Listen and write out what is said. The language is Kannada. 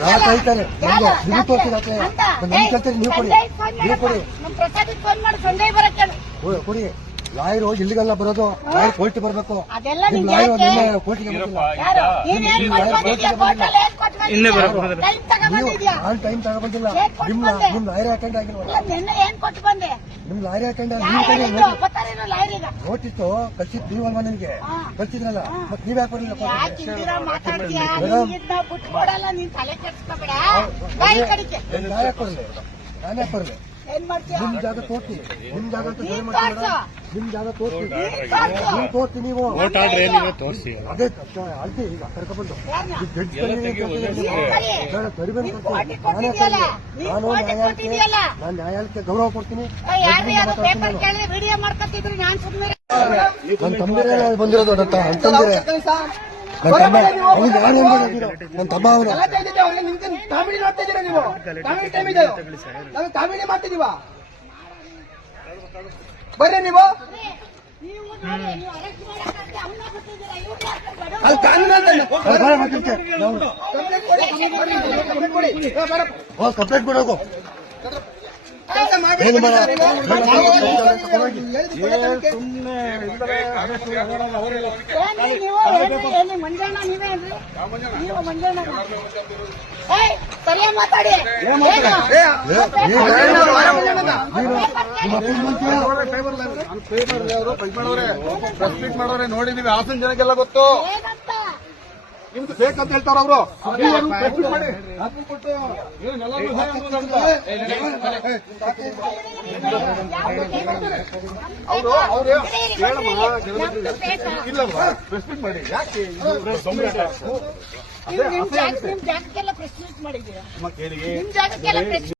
ಕಾಯ್ತಾರೆ ನೀವು ತೋರಿಸಿದಾಕೆ ನಮ್ಗೆ ಕೇಳ್ತಾರೆ ನೀವು ಕೊಡಿ ಕೊಡಿ ಲಾಯರು ಇಲ್ಲಿಗೆಲ್ಲ ಬರೋದು ಲಾಯರ್ ಕೋರ್ಟಿಗೆ ಬರಬೇಕು ಲಾಯರ್ ನಿನ್ನೆ ಕೋರ್ಟಿಗೆ ನಾನು ಟೈಮ್ ತಗೊಬಂದಿಲ್ಲ ನಿಮ್ ಲಾಯರ್ ಅಟೆಂಡ್ ಆಗಿಲ್ವ ನಿಮ್ ಲಾಯರ್ ಅಟೆಂಡ್ ನೋಟಿಸ್ ಕಳ್ಸಿದ್ ನೀವಲ್ವಾ ನಿಮ್ಗೆ ಕಳ್ಸಿದ್ರಲ್ಲ ಮತ್ ನೀವ್ ಯಾಕೆ ಬರಲಿಲ್ಲ ನಾನೇ ಕೊಡ್ಲಿ ನಾನೇ ಕೊಡ್ಲಿ ನಿಮ್ ಜಾಗ ತೋರ್ಸಿ ನಿಮ್ ಜಾಗ ನಿಮ್ ಜಾಗ ತೋರ್ಸಿ ನೀವು ತೋರ್ಸಿ ನೀವು ತೋರಿಸಿ ಅದೇ ಅಲ್ತಿ ಈಗ ಕರ್ಕೊಂಡ್ಬಂದು ಜಡ್ಜ್ ನಾನು ನ್ಯಾಯಾಲಯಕ್ಕೆ ಗೌರವ ಕೊಡ್ತೀನಿ. ನನ್ನ ತಂದೆ ಬಂದಿರೋದು ಅಂತಂದ್ರೆ ನನ್ನ ತಮ್ಮ ಅವನು ಕಾಮಿಡಿ ಮಾಡ್ತಿದೀವ ಬರ್ರಿ ನೀವು ಕಂಪ್ಲೇಂಟ್ ಕೊಡೋಕು ಸರಿಯಾಗಿ ಮಾತಾಡಿ ನೋಡಿದೀವಿ ಹಾಸನ ಜನಕ್ಕೆಲ್ಲ ಗೊತ್ತು ನಿಮ್ದು ಫೇಕ್ ಅಂತ ಹೇಳ್ತಾರ ಅವರು ರೆಸ್ಪೆಕ್ಟ್ ಮಾಡಿ ಯಾಕೆ ನಿಮ್ ಜಾಗಕ್ಕೆಲ್ಲ ಪ್ರೆಸ್ ಮೀಟ್ ಮಾಡಿದ್ದೀರಾ?